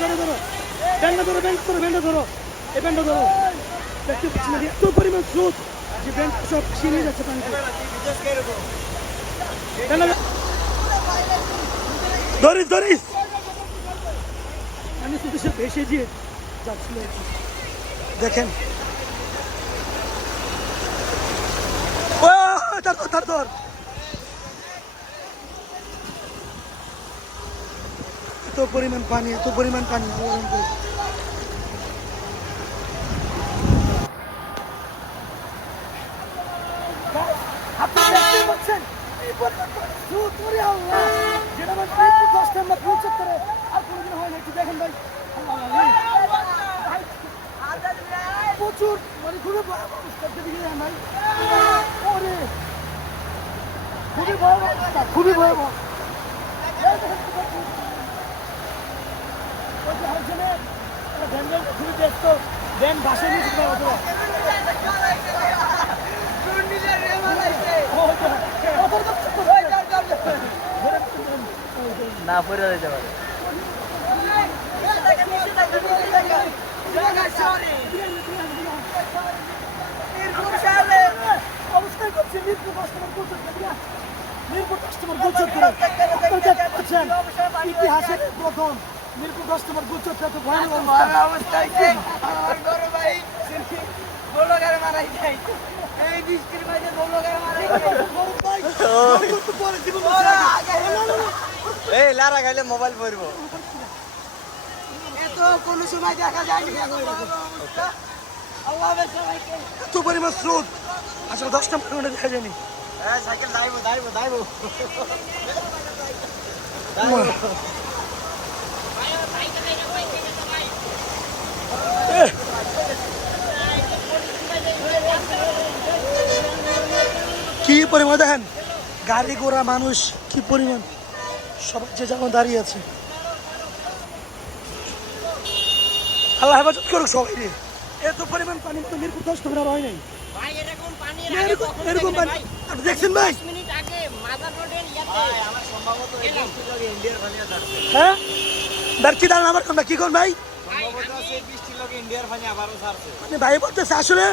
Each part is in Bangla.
ধরো ব্যান্ডটা ধরো ব্যান্ডটা ধরো এই ব্যান্ডটা ধরো দেখতে পাচ্ছি না এত পরিমাণ স্রোত যে ব্যান্ড সব ছিনিয়ে যাচ্ছে পানিতে ধরিস ধরিস আমি শুধু সে ভেসে দিয়ে যাচ্ছিল দেখেন তার ধর এত পরিমাণ পানি আপনি দেখতে পাচ্ছেন এই পরিমাণ পানি স্রোত করে আল্লাহ যেটা মানে 10 নম্বর পৌঁছতে করে আর কোনোদিন হয় না একটু দেখেন ভাই প্রচুর মানে খুবই ভয়াবহ অবস্থা দিকে ভাই ওরে খুবই ভয়াবহ অবস্থা খুবই ভয়াবহ খুবই ব্যস্ত ব্যান বাসে নিয়ে না পড়ে যেতে পারে অবস্থায় করছে মিরপুর কাস্টমার করছেন ইতিহাসের প্রথম মিরপুর কাস্টমার গুচ্ছ এত ভয়ানক অবস্থা এই লারা খাইলে মোবাইল পড়বো এত কোনো সময় দেখা যায়নি এত পরিমাণ স্রোত আসলে 10 নম্বর ঘন্টা দেখা যায়নি সাইকেল দাইবো কি পরিমাণ দেখেন গাড়ি ঘোড়া মানুষ কি পরিমাণ সবাই যে যেমন দাঁড়িয়ে আছে আল্লাহ হেফাজত করুক সবাই রে এত পরিমাণ পানি তো মিরপুর 10 নম্বর হয় নাই এরকম পানি আপনি দেখছেন ভাই হ্যাঁ কি দাঁড়ান আমার কোনটা কি কোন ভাই মানে ভাই বলতেছে আসলে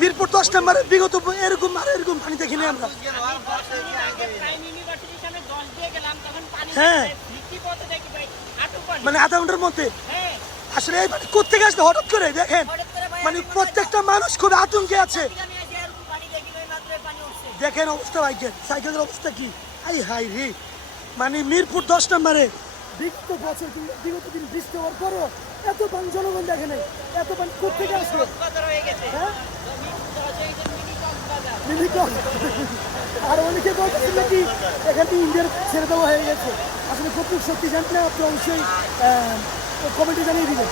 মিরপুর 10 নম্বরে বিগত এরকম পানি দেখিনি আমরা হ্যাঁ মানে আধা ঘন্টার মধ্যে আসলে এই পানি কোথেকে আসলে হঠাৎ করে দেখেন মানে প্রত্যেকটা মানুষ খুব আতঙ্কে আছে দেখেন অবস্থা বাইকের সাইকেলের অবস্থা কি আই হাই রে মানে মিরপুর 10 নম্বরে বিগত দিন বৃষ্টি হওয়ার পরও এত পানি জনগণ দেখে নাই এত পানি কোথেকে আসলো হ্যাঁ আর অনেকে বলতেছিল কি এখানে ইন্ডিয়ার ছেড়ে দেওয়া হয়ে গেছে আসলে কতটুকু সত্যি জানলে আপনি অবশ্যই কমেন্টে জানিয়ে দিবেন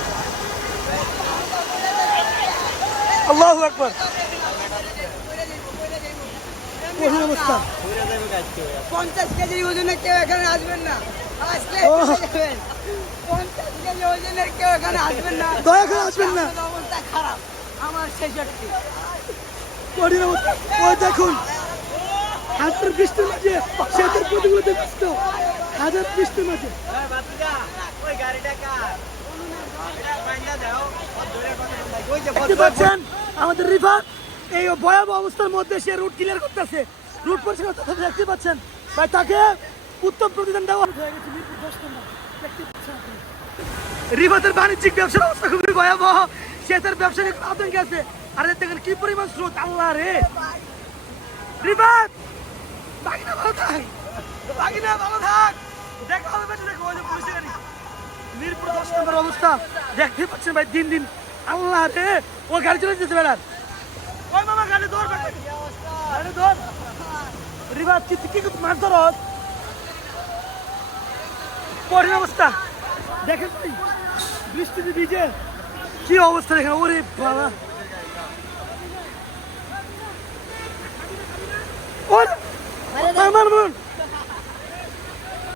আল্লাহু আকবার কঠিন অবস্থা 50 কেজির ওজনের কেউ এখানে আসবেন না আসলে 50 কেজি ওজনের কেউ এখানে আসবেন না দয়া করে আসবেন না অবস্থা খারাপ আমার ছেষট্টি কঠিন অবস্থা ওই দেখুন হাজার বৃষ্টির মাঝে সেতুর প্রতিগুলোতে ব্যস্ত হাজার বৃষ্টির মাঝে দেখতে পাচ্ছেন আমাদের রিফাত এই ভয়াবহ অবস্থার মধ্যে সে রুট ক্লিয়ার করতেছে রুট পরিষ্কার করতে দেখতে পাচ্ছেন ভাই তাকে উত্তম প্রতিদান দেওয়া হয়ে গেছে মিরপুর 10 নম্বর দেখতে পাচ্ছেন আপনি রিফাতের বাণিজ্যিক ব্যবসার অবস্থা খুবই ভয়াবহ সে তার ব্যবসা নিয়ে আতঙ্কে আছে আর দেখেন কি পরিমাণ স্রোত আল্লাহ রে রিফাত বাকিনা ভালো থাক দেখা হবে বেটা দেখো ওই যে পুলিশ গাড়ি মিরপুর 10 নম্বর অবস্থা দেখতে পাচ্ছেন ভাই দিন দিন আল্লাহ রে ও গাড়ি চলে যেতে বেড়ার ওই মামা গাড়ি ধর গাড়ি ধর রিবাত কি মাছ ধর কঠিন অবস্থা দেখেন ভাই বৃষ্টিতে ভিজে কি অবস্থা দেখেন ওরে বাবা ওর আমার মন